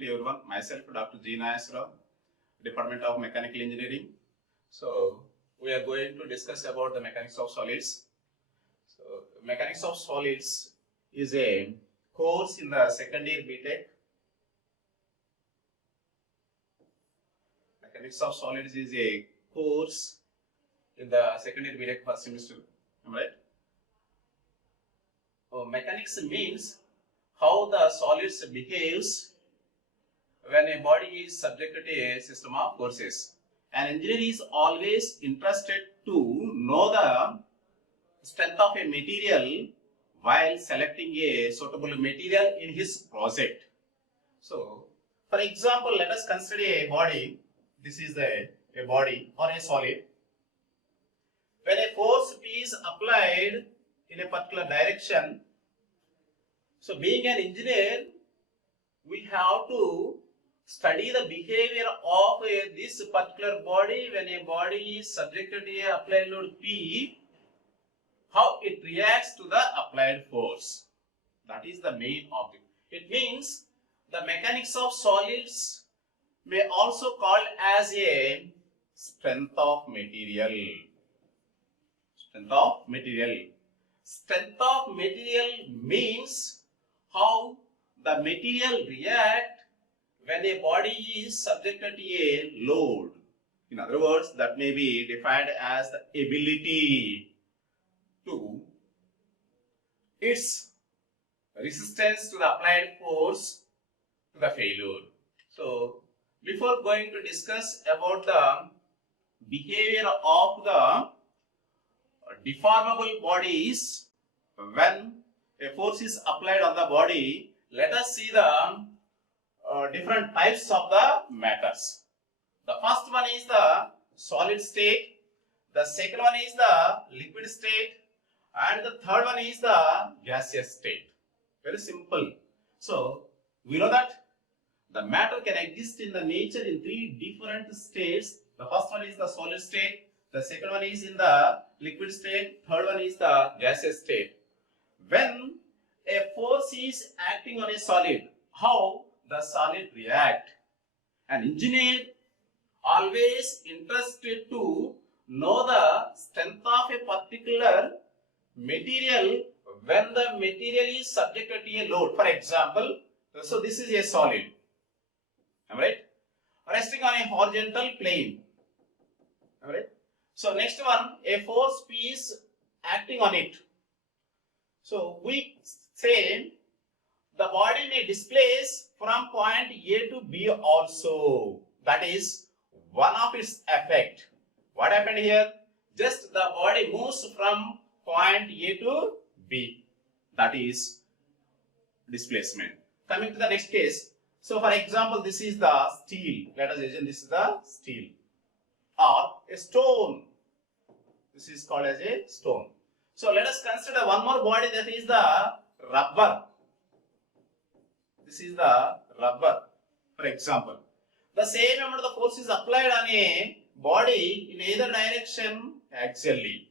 to everyone. Myself, Dr. G. Nayasrao, Department of Mechanical Engineering. So, we are going to discuss about the mechanics of solids. So, mechanics of solids is a course in the second year BTech. Mechanics of solids is a course in the second year BTech first semester. Am I right? Mechanics means how the solids behaves when a body is subjected to a system of forces. An engineer is always interested to know the strength of a material while selecting a suitable material in his project. So, for example, let us consider a body. This is a body or a solid. When a force is applied in a particular direction, so being an engineer, we have to study the behavior of this particular body when a body is subjected to a applied load P, how it reacts to the applied force. That is the main object. It means the mechanics of solids may also called as a strength of material. Strength of material. Strength of material means how the material react when a body is subjected to a load. In other words, that may be defined as the ability to its resistance to the applied force to the failure. So, before going to discuss about the behavior of the deformable bodies when a force is applied on the body, let us see the different types of the matters. The first one is the solid state, the second one is the liquid state, and the third one is the gaseous state. Very simple. So, we know that the matter can exist in the nature in three different states. The first one is the solid state, the second one is in the liquid state, third one is the gaseous state. When a force is acting on a solid, how the solid react? An engineer always interested to know the strength of a particular material when the material is subjected to a load. For example, so this is a solid, am I right? Resting on a horizontal plane, am I right? So next one, a force P is acting on it. So we say the body may displace from point A to B also. That is one of its effect. What happened here? Just the body moves from point A to B. That is displacement. Coming to the next case. So for example, this is the steel. Let us assume this is the steel. Or a stone. This is called as a stone. So let us consider one more body, that is the rubber. This is the rubber, for example. The same amount of force is applied on a body in either direction axially.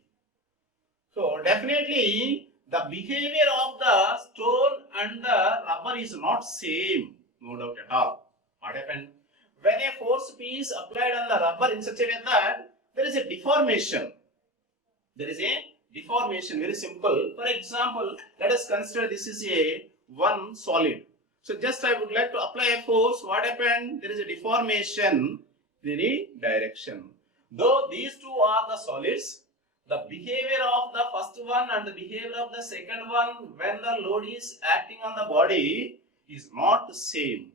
So definitely the behavior of the stone and the rubber is not same, no doubt at all. What happened? When a force P is applied on the rubber in such a way that there is a deformation. There is a deformation, very simple. For example, let us consider this is a one solid. So just I would like to apply a force. What happened? There is a deformation in any direction. Though these two are the solids, the behavior of the first one and the behavior of the second one when the load is acting on the body is not the same.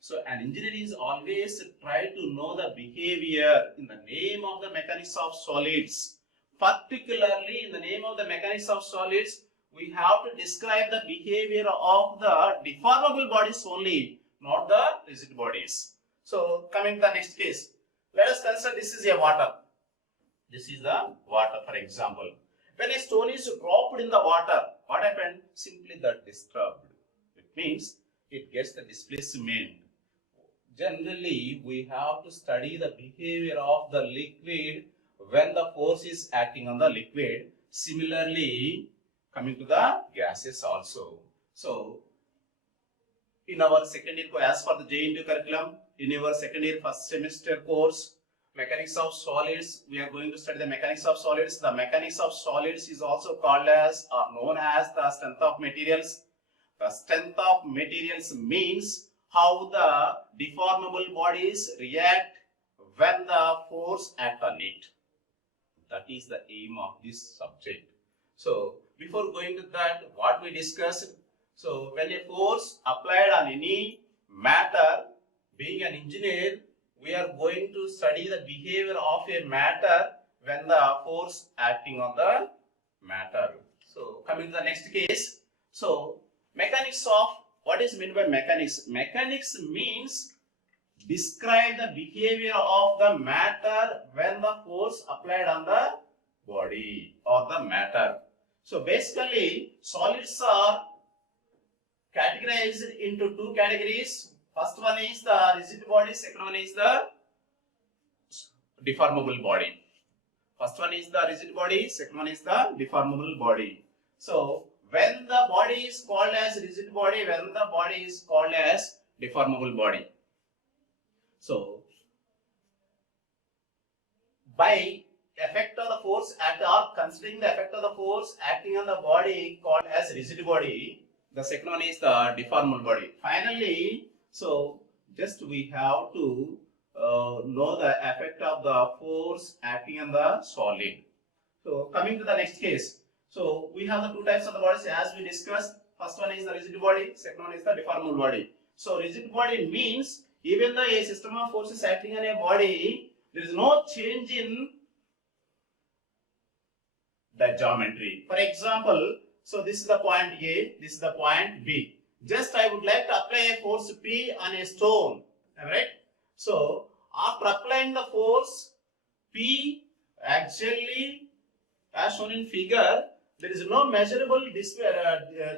So an engineer is always try to know the behavior in the name of the mechanics of solids. Particularly in the name of the mechanics of solids, we have to describe the behavior of the deformable bodies only, not the rigid bodies. So coming to the next case, let us consider this is a water. This is the water, for example. When a stone is dropped in the water, what happened? Simply that disturbed. It means it gets the displacement. Generally, we have to study the behavior of the liquid when the force is acting on the liquid. Similarly, coming to the gases also. So, in our second year, as per the JNTU curriculum, in our second year first semester course, mechanics of solids, we are going to study the mechanics of solids. The mechanics of solids is also called as or known as the strength of materials. The strength of materials means how the deformable bodies react when the force act on it. That is the aim of this subject. So before going to that, what we discussed, so when a force applied on any matter, being an engineer, we are going to study the behavior of a matter when the force acting on the matter. So coming to the next case, so mechanics of, what is meant by mechanics? Mechanics means describe the behavior of the matter when the force applied on the body or the matter. So basically, solids are categorized into two categories. First one is the rigid body, second one is the deformable body. First one is the rigid body, second one is the deformable body. So when the body is called as rigid body, when the body is called as deformable body. So by effect of the force act or considering the effect of the force acting on the body called as rigid body, the second one is the deformable body. Finally, so just we have to know the effect of the force acting on the solid. So coming to the next case, so we have the two types of the bodies as we discussed. First one is the rigid body, second one is the deformable body. So rigid body means even though a system of forces acting on a body, there is no change in the geometry. For example, so this is the point A, this is the point B. Just I would like to apply a force P on a stone, alright? So after applying the force P, actually as shown in figure, there is no measurable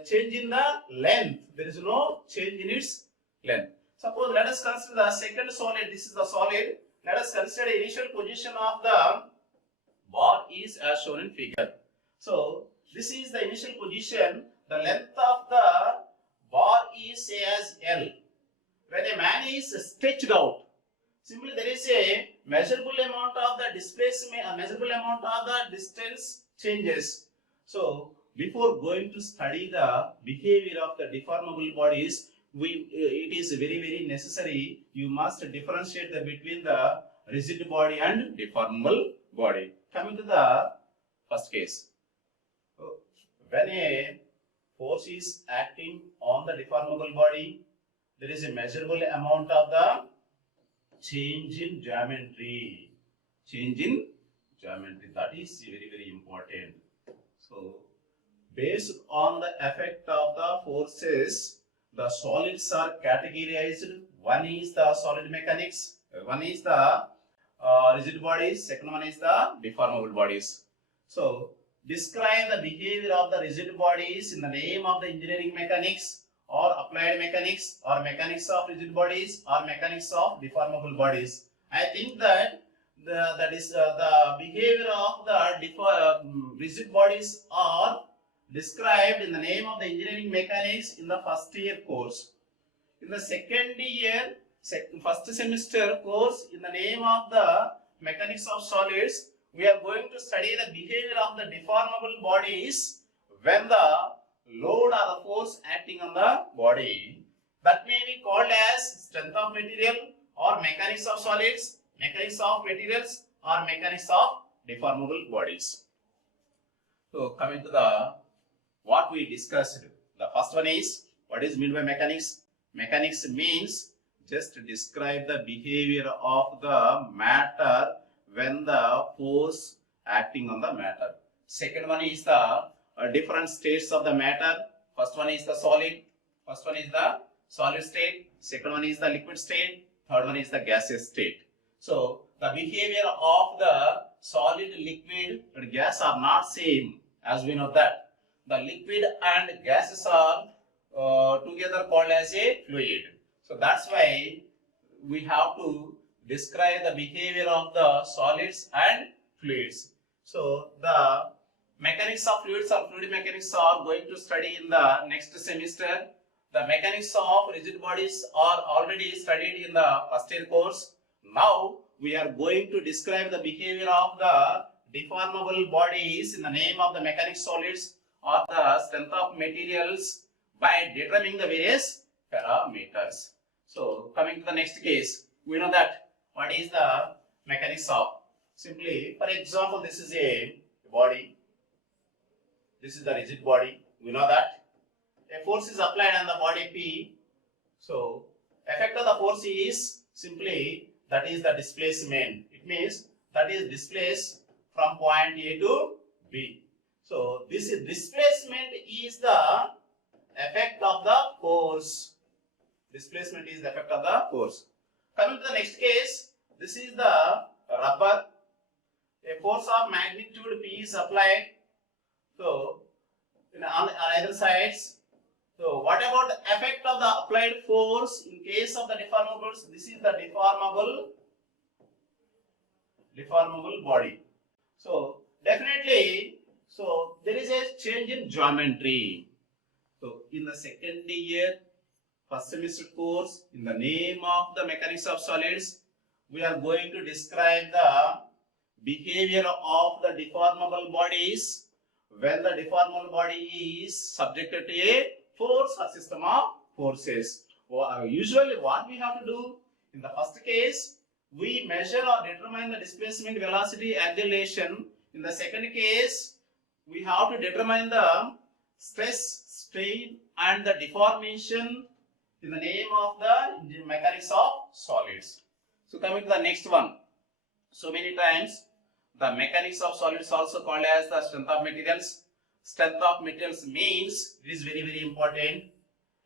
change in the length. There is no change in its length. Suppose let us consider the second solid. This is the solid. Let us consider the initial position of the bar is as shown in figure. So this is the initial position. The length of the bar is say as L. When a man is stretched out, simply there is a measurable amount of the displacement, a measurable amount of the distance changes. So before going to study the behavior of the deformable bodies, it is very necessary. You must differentiate between the rigid body and deformable body. Coming to the first case, when a force is acting on the deformable body, there is a measurable amount of the change in geometry. Change in geometry, that is very important. So based on the effect of the forces, the solids are categorized. One is the solid mechanics, one is the rigid bodies, second one is the deformable bodies. So describe the behavior of the rigid bodies in the name of the engineering mechanics or applied mechanics or mechanics of rigid bodies or mechanics of deformable bodies. I think that the behavior of the rigid bodies are described in the name of the engineering mechanics in the first year course. In the second year, first semester course, in the name of the mechanics of solids, we are going to study the behavior of the deformable bodies when the load or the force acting on the body. That may be called as strength of material or mechanics of solids, mechanics of materials or mechanics of deformable bodies. So coming to the what we discussed, the first one is what is meant by mechanics. Mechanics means just describe the behavior of the matter when the force acting on the matter. Second one is the different states of the matter. First one is the solid. First one is the solid state. Second one is the liquid state. Third one is the gaseous state. So the behavior of the solid, liquid and gas are not same, as we know that. The liquid and gases are together called as a fluid. So that's why we have to describe the behavior of the solids and fluids. So the mechanics of fluids or fluid mechanics are going to study in the next semester. the mechanics of rigid bodies are already studied in the first year course. Now we are going to describe the behavior of the deformable bodies in the name of the mechanics solids or the strength of materials by determining the various parameters. So coming to the next case, we know that what is the mechanics of, simply for example, this is a body, this is the rigid body. We know that a force is applied on the body P. So effect of the force is simply that is the displacement. It means that is displaced from point A to B. So this is displacement is the effect of the force. Displacement is the effect of the force. Coming to the next case, this is the rubber. A force of magnitude P is applied. So on either sides. So what about the effect of the applied force in case of the deformable? This is the deformable body. So definitely, so there is a change in geometry. So in the second year, first semester course, in the name of the mechanics of solids, we are going to describe the behavior of the deformable bodies when the deformable body is subjected to a force or system of forces. Usually what we have to do in the first case, we measure or determine the displacement, velocity, acceleration. In the second case, we have to determine the stress, strain and the deformation in the name of the mechanics of solids. So coming to the next one. So many times the mechanics of solids also called as the strength of materials. Strength of materials means, it is very, very important.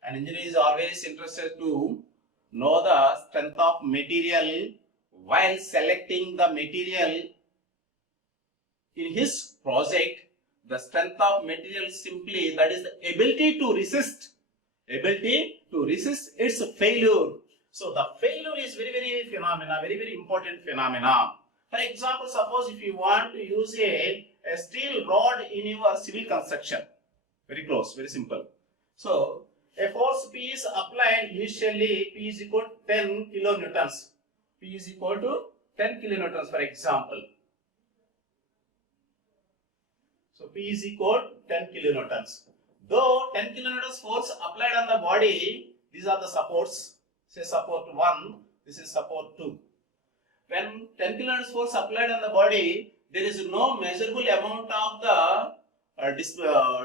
An engineer is always interested to know the strength of material while selecting the material in his project. The strength of material simply, that is the ability to resist its failure. So the failure is very, very important phenomena. For example, suppose if you want to use a steel rod in your civil construction, very close, very simple. So a force P is applied initially, P is equal to 10 kilonewtons. P is equal to 10 kilonewtons, for example. So P is equal to 10 kilonewtons. Though 10 kilonewtons force applied on the body, these are the supports. Say support 1, this is support 2. When 10 kilonewtons force applied on the body, there is no measurable amount of the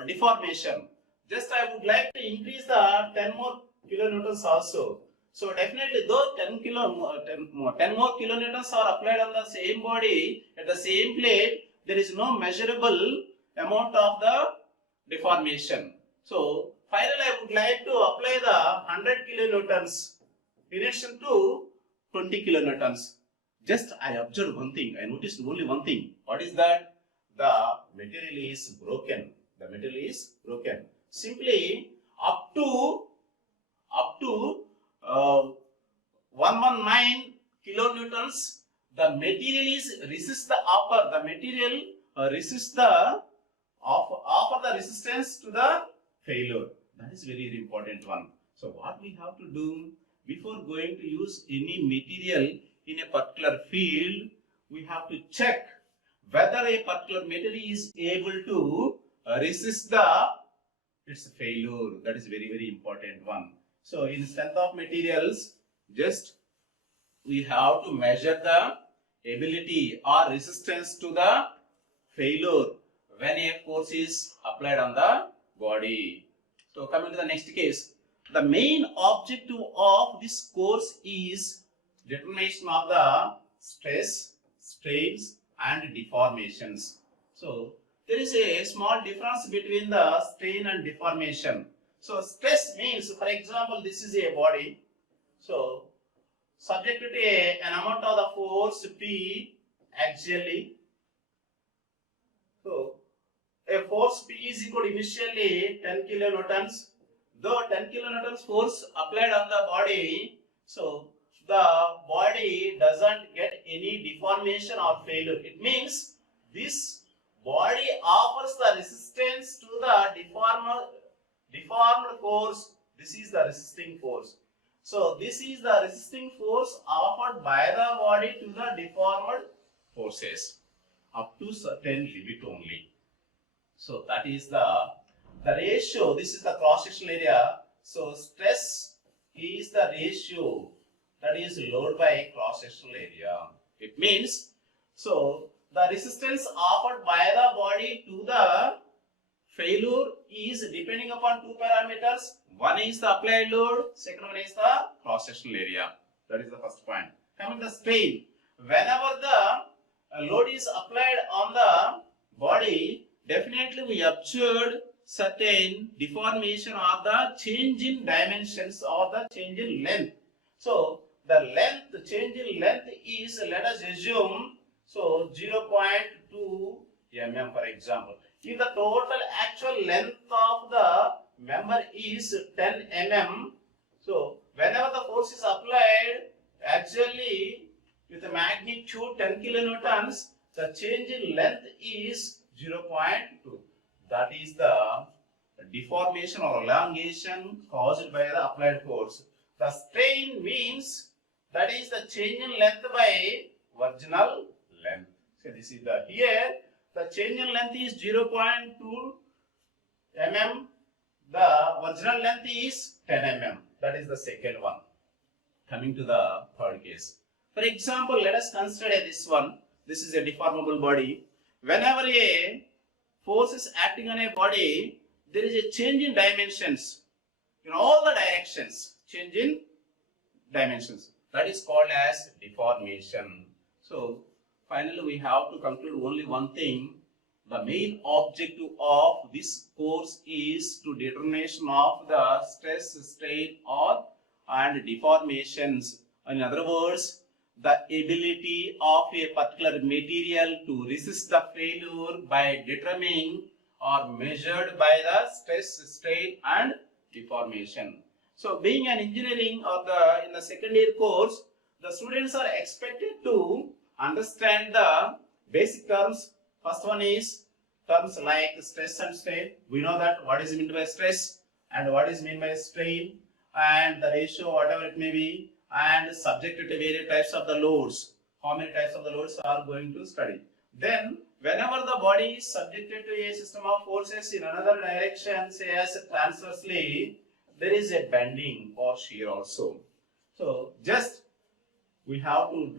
deformation. Just I would like to increase the 10 more kilonewtons also. So definitely though 10 more kilonewtons are applied on the same body at the same plate, there is no measurable amount of the deformation. So finally I would like to apply the 100 kilonewtons in addition to 20 kilonewtons. Just I observed one thing, I noticed only one thing. What is that? The material is broken. The material is broken. Simply up to 119 kilonewtons, the material is resist the offer. The material resists the offer the resistance to the failure. That is very, very important one. So what we have to do before going to use any material in a particular field, we have to check whether a particular material is able to resist its failure. That is very, very important one. So in strength of materials, just we have to measure the ability or resistance to the failure when a force is applied on the body. So coming to the next case, the main objective of this course is determination of the stress, strains and deformations. So there is a small difference between the strain and deformation. So stress means, for example, this is a body. So subjected to an amount of the force P axially. So a force P is equal to initially 10 kilonewtons. Though 10 kilonewtons force applied on the body, so the body doesn't get any deformation or failure. It means this body offers the resistance to the deformed force. This is the resisting force. So this is the resisting force offered by the body to the deformed forces up to certain limit only. So that is the ratio. This is the cross sectional area. So stress is the ratio that is load by cross sectional area. It means, so the resistance offered by the body to the failure is depending upon two parameters. One is the applied load, second one is the cross sectional area. That is the first point. Coming to the strain, whenever the load is applied on the body, definitely we observed certain deformation or the change in dimensions or the change in length. So the change in length is, let us assume, so 0.2 mm for example. If the total actual length of the member is 10 mm, so whenever the force is applied, actually with a magnitude 10 kilonewtons, the change in length is 0.2. That is the deformation or elongation caused by the applied force. The strain means that is the change in length by virginal length. So this is the here the change in length is 0.2 mm. The virginal length is 10 mm. That is the second one. Coming to the third case. For example, let us consider this one. This is a deformable body. Whenever a force is acting on a body, there is a change in dimensions in all the directions. Change in dimensions. That is called as deformation. So finally, we have to conclude only one thing. The main objective of this course is to determination of the stress, strain, and deformations. In other words, the ability of a particular material to resist the failure by determining or measured by the stress, strain, and deformation. So, being an engineering or in the second year course, the students are expected to understand the basic terms. First one is terms like stress and strain. We know that what is meant by stress and what is meant by strain and the ratio, whatever it may be, and subjected to various types of the loads. How many types of the loads are going to study. Then, whenever the body is subjected to a system of forces in another direction, say as transversely, there is a bending or shear also. So, just we have to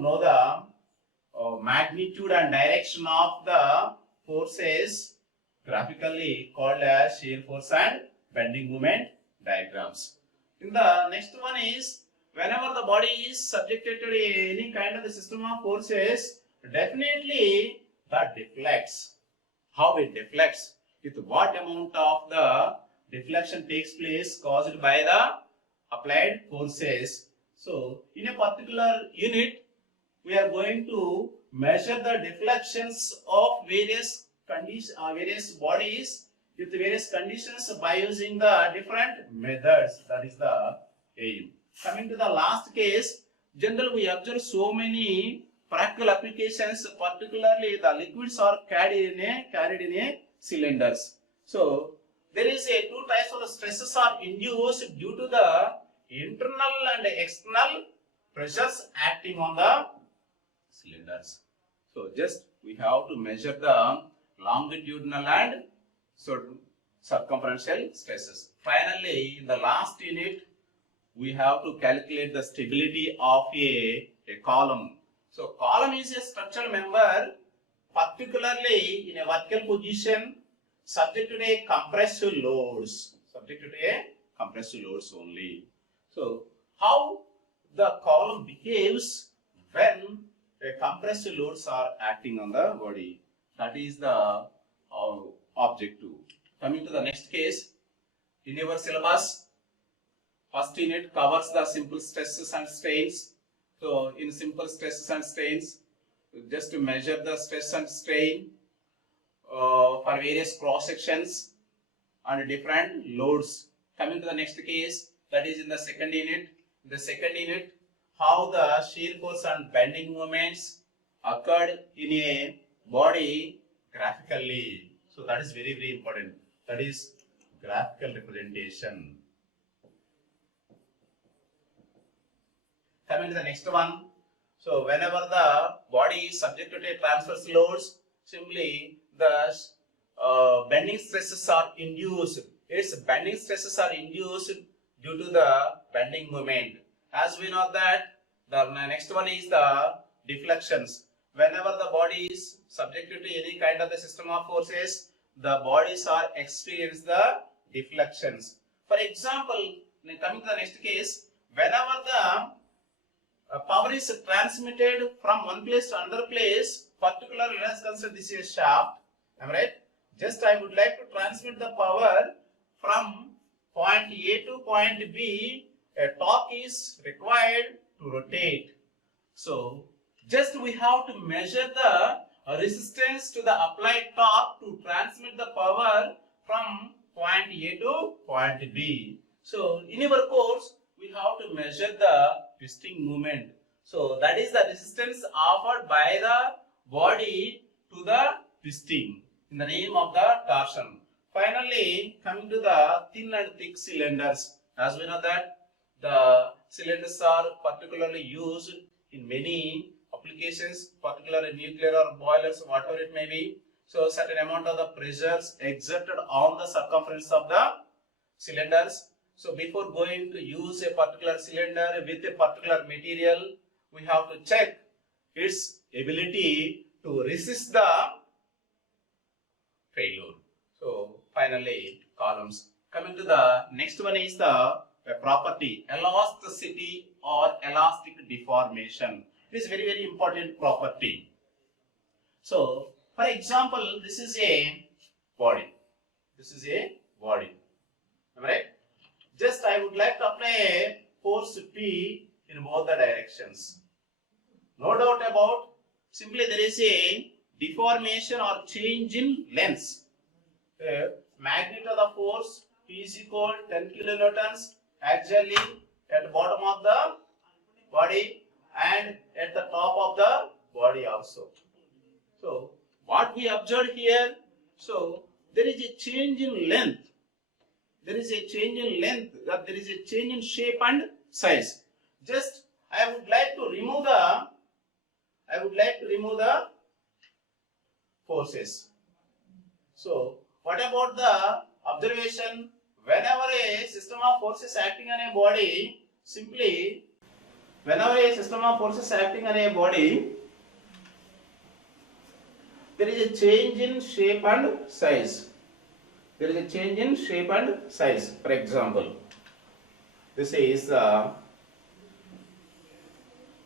know the magnitude and direction of the forces graphically called as shear force and bending moment diagrams. In the next one is, whenever the body is subjected to any kind of the system of forces, definitely that deflects. How it deflects, with what amount of the deflection takes place caused by the applied forces. So, in a particular unit, we are going to measure the deflections of various bodies with various conditions by using the different methods. That is the aim. Coming to the last case, generally we observe so many practical applications, particularly the liquids are carried in a cylinders. So there is a two types of the stresses are induced due to the internal and external pressures acting on the cylinders. So just we have to measure the longitudinal and circumferential stresses. Finally, in the last unit, we have to calculate the stability of a column. So column is a structural member, particularly in a vertical position, subject to a compressive loads. Only. So how the column behaves when a compressive loads are acting on the body. That is the objective. Coming to the next case, in your syllabus, first unit covers the simple stresses and strains. So in simple stresses and strains, just to measure the stress and strain for various cross sections and different loads. Coming to the next case, that is in the second unit. In the second unit, how the shear force and bending moments occurred in a body graphically. So that is very, very important. That is graphical representation. coming to the next one. So whenever the body is subjected to transverse loads, simply the bending stresses are induced. Its bending stresses are induced due to the bending moment. As we know that the next one is the deflections. Whenever the body is subjected to any kind of the system of forces, the bodies are experience the deflections. For example, coming to the next case, whenever the power is transmitted from one place to another place, particularly let us consider this is a shaft, am I right? Just I would like to transmit the power from point A to point B, a torque is required to rotate. So just we have to measure the resistance to the applied torque to transmit the power from point A to point B. So in our course, we have to measure the twisting moment. So that is the resistance offered by the body to the twisting in the name of the torsion. Finally, coming to the thin and thick cylinders. As we know that the cylinders are particularly used in many applications, particularly nuclear or boilers, whatever it may be. So certain amount of the pressures exerted on the circumference of the cylinders. So before going to use a particular cylinder with a particular material, we have to check its ability to resist the failure. So finally, columns. Coming to the next one is the property, elasticity or elastic deformation. It is very important property. So for example, this is a body. This is a body. Am I right? Just I would like to apply a force P in both the directions. No doubt about, simply there is a deformation or change in length. Magnitude of the force P is equal to 10 kilonewtons actually at the bottom of the body and at the top of the body also. So what we observed here, so there is a change in length. There is a change in length, there is a change in shape and size. Just I would like to remove the forces. So what about the observation? Whenever a system of forces acting on a body, simply whenever a system of forces acting on a body, there is a change in shape and size. There is a change in shape and size. For example, this is the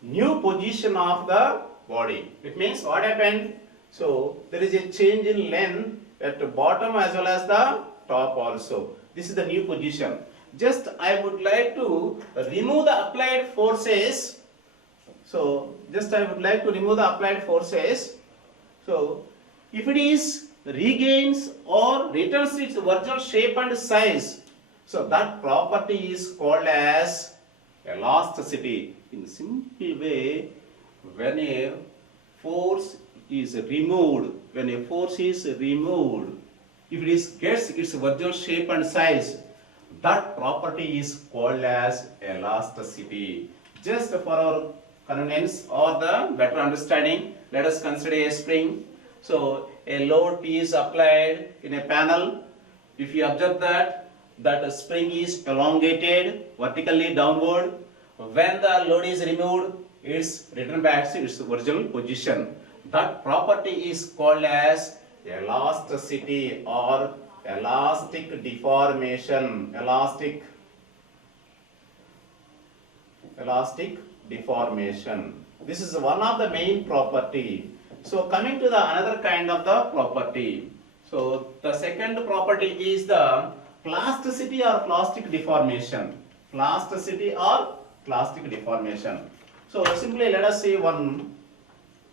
new position of the body. It means what happened? So there is a change in length at the bottom as well as the top also. This is the new position. Just I would like to remove the applied forces. So just I would like to remove the applied forces. So if it is regains or returns its original shape and size, so that property is called as elasticity. In simple way, when a force is removed, if it gets its original shape and size, that property is called as elasticity. Just for our convenience or the better understanding, let us consider a spring. So a load P is applied in a panel. If you observe that the spring is elongated vertically downward, when the load is removed, it's returned back to its original position. That property is called as elasticity or elastic deformation. Elastic deformation. This is one of the main property. So coming to the another kind of the property. So the second property is the plasticity or plastic deformation. Plasticity or plastic deformation. So simply let us see one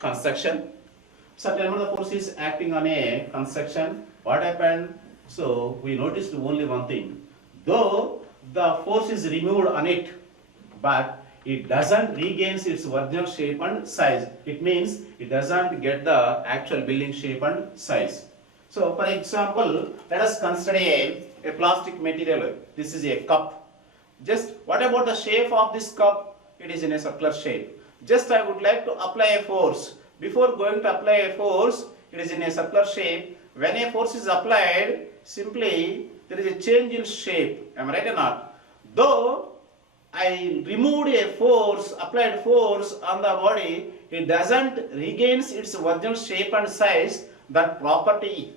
construction. Certain amount of force is acting on a construction. What happened? So we noticed only one thing. Though the force is removed on it, but it doesn't regain its original shape and size. It means it doesn't get the actual building shape and size. So for example, let us consider a plastic material. This is a cup. Just what about the shape of this cup? it is in a circular shape. Just I would like to apply a force. Before going to apply a force, it is in a circular shape. When a force is applied, simply there is a change in shape. Am I right or not? Though I removed a force, applied force on the body, it doesn't regains its original shape and size. That property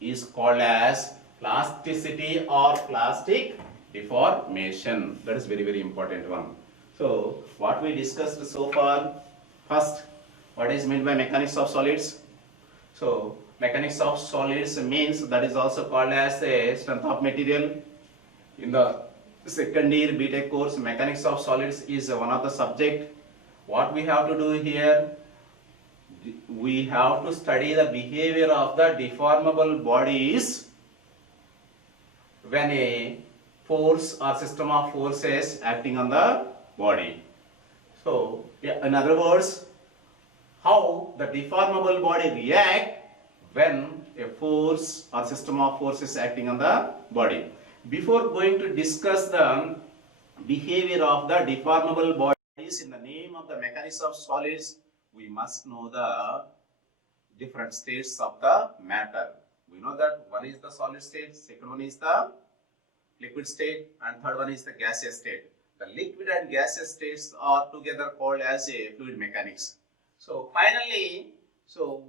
is called as plasticity or plastic deformation. That is very important one. So what we discussed so far, first, what is meant by mechanics of solids? So mechanics of solids means, that is also called as a strength of material. In the second year BTech course, mechanics of solids is one of the subject. What we have to do here, we have to study the behavior of the deformable bodies when a force or system of forces acting on the body. So, in other words, how the deformable body react when a force or system of forces acting on the body. Before going to discuss the behavior of the deformable bodies in the name of the mechanics of solids, we must know the different states of the matter. We know that one is the solid state, second one is the liquid state, and third one is the gaseous state. The liquid and gaseous states are together called as a fluid mechanics. So finally,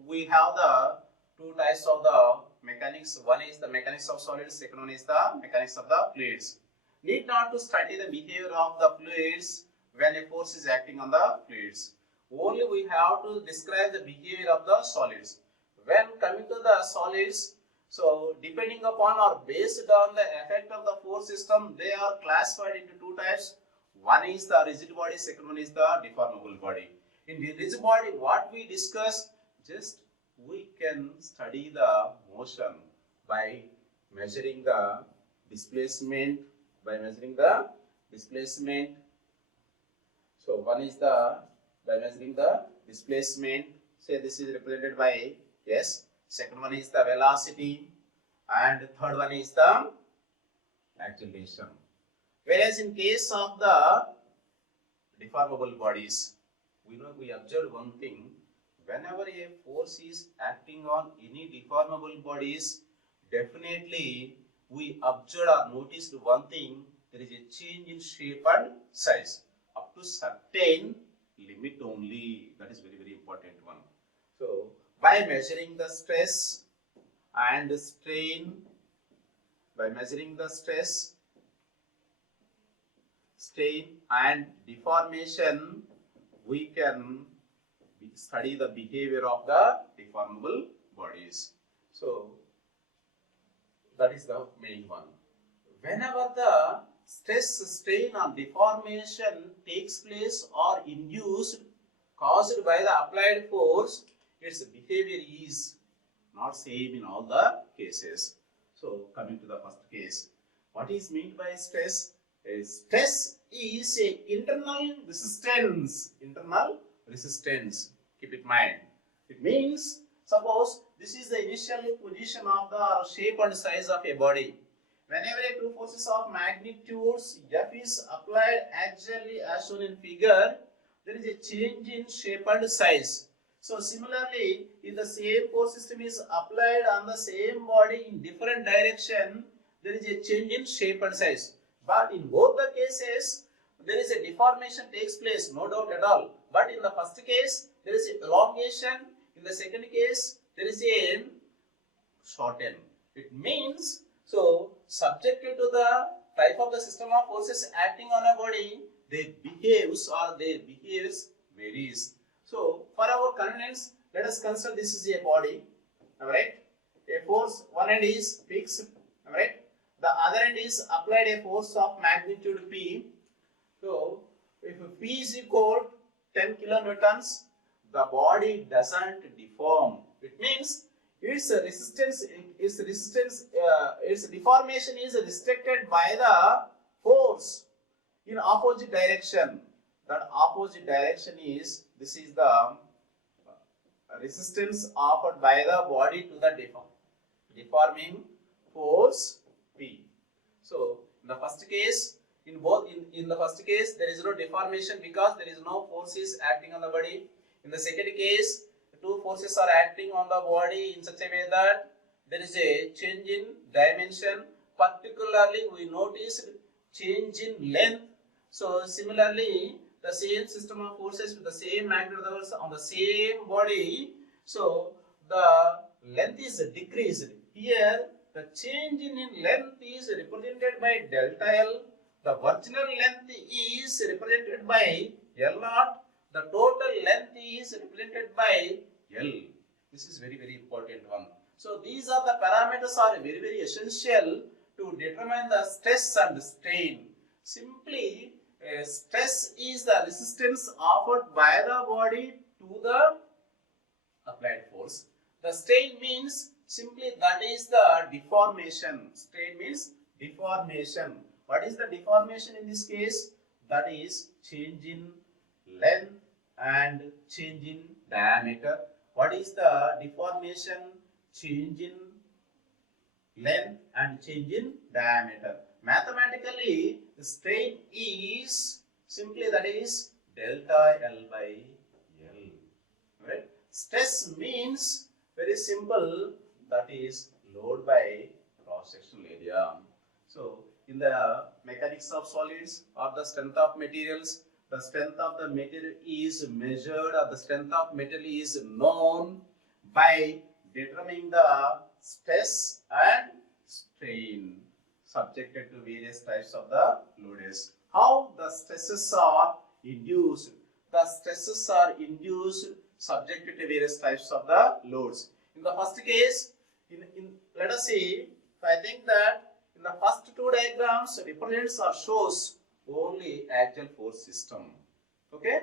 we have the two types of the mechanics. One is the mechanics of solids, second one is the mechanics of the fluids. Need not to study the behavior of the fluids when a force is acting on the fluids. Only we have to describe the behavior of the solids. When coming to the solids, so depending upon or based on the effect of the force system, they are classified into two types. One is the rigid body, second one is the deformable body. In the rigid body, what we discuss, just we can study the motion by measuring the displacement, So one is the by measuring the displacement, say this is represented by S. Second one is the velocity, and third one is the acceleration. Whereas in case of the deformable bodies, we observe one thing. Whenever a force is acting on any deformable bodies, definitely we observe or noticed one thing, there is a change in shape and size up to certain limit only. That is very important one. So by measuring the stress and strain, strain and deformation, we can study the behavior of the deformable bodies. So that is the main one. Whenever the stress, strain or deformation takes place or induced, caused by the applied force, its behavior is not same in all the cases. So coming to the first case, what is meant by stress? Stress is a internal resistance. Keep in mind. It means, suppose this is the initial position of the shape and size of a body. Whenever a two forces of magnitudes F is applied axially as shown in figure, there is a change in shape and size. So similarly, if the same force system is applied on the same body in different direction, there is a change in shape and size. But in both the cases, there is a deformation takes place, no doubt at all. But in the first case, there is a elongation. In the second case, there is a shorten. It means, so subjected to the type of the system of forces acting on a body, their behaves varies. So for our convenience, let us consider this is a body, alright? A force, one end is fixed, alright? The other end is applied a force of magnitude P. So if P is equal 10 kilonewtons, the body doesn't deform. It means its deformation is restricted by the force in opposite direction. That opposite direction is, this is the resistance offered by the body to the deforming force P. So in the first case, In both, in the first case, there is no deformation because there is no force is acting on the body. In the second case, two forces are acting on the body in such a way that there is a change in dimension. Particularly, we notice change in length. So, similarly, the same system of forces with the same magnitude on the same body. So, the length is decreased. Here, the change in length is represented by delta L. The original length is represented by L naught. The total length is represented by L. This is very important one. So these are the parameters are very essential to determine the stress and strain. Simply, stress is the resistance offered by the body to the applied force. The strain means simply that is the deformation. Strain means deformation. What is the deformation in this case? That is change in length and change in diameter. What is the deformation? Change in length and change in diameter. Mathematically, the strain is simply that is delta L by L. Right? Stress means very simple, that is load by cross-sectional area. So, in the mechanics of solids or the strength of materials, the strength of the material is measured or the strength of material is known by determining the stress and strain subjected to various types of the loads. How the stresses are induced? The stresses are induced subjected to various types of the loads. In the first case, let us see, I think that in the first two diagrams represents or shows only axial force system. Okay?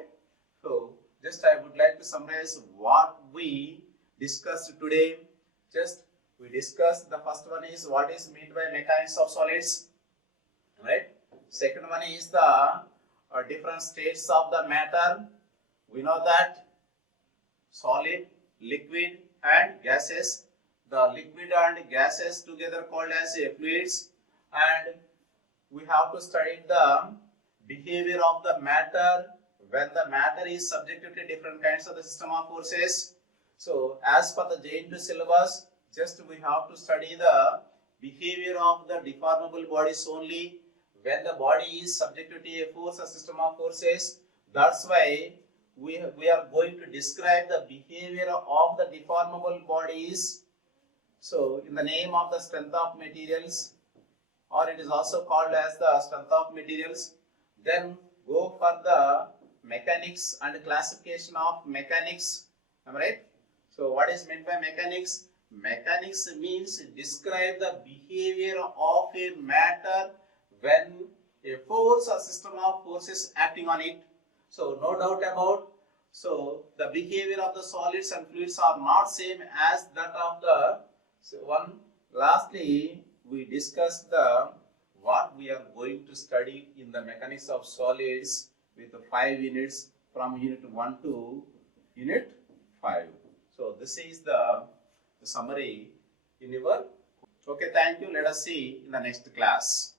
So, just I would like to summarize what we discussed today. Just we discussed the first one is what is meant by mechanics of solids. Right? Second one is the different states of the matter. We know that solid, liquid and gases. The liquid and gases together called as fluids, and we have to study the behavior of the matter when the matter is subjected to different kinds of the system of forces. So as per the JNT syllabus, just we have to study the behavior of the deformable bodies only when the body is subjected to a force or system of forces. That's why we are going to describe the behavior of the deformable bodies. So, in the name of the strength of materials, or it is also called as the strength of materials, then go for the mechanics and classification of mechanics. Am I right? So, what is meant by mechanics? Mechanics means describe the behavior of a matter when a force or system of forces acting on it. So, no doubt about. So, the behavior of the solids and fluids are not same as that of the one. Lastly, we discussed the what we are going to study in the mechanics of solids with the 5 units from unit 1 to unit 5. So, this is the summary in your. Okay, thank you. Let us see in the next class.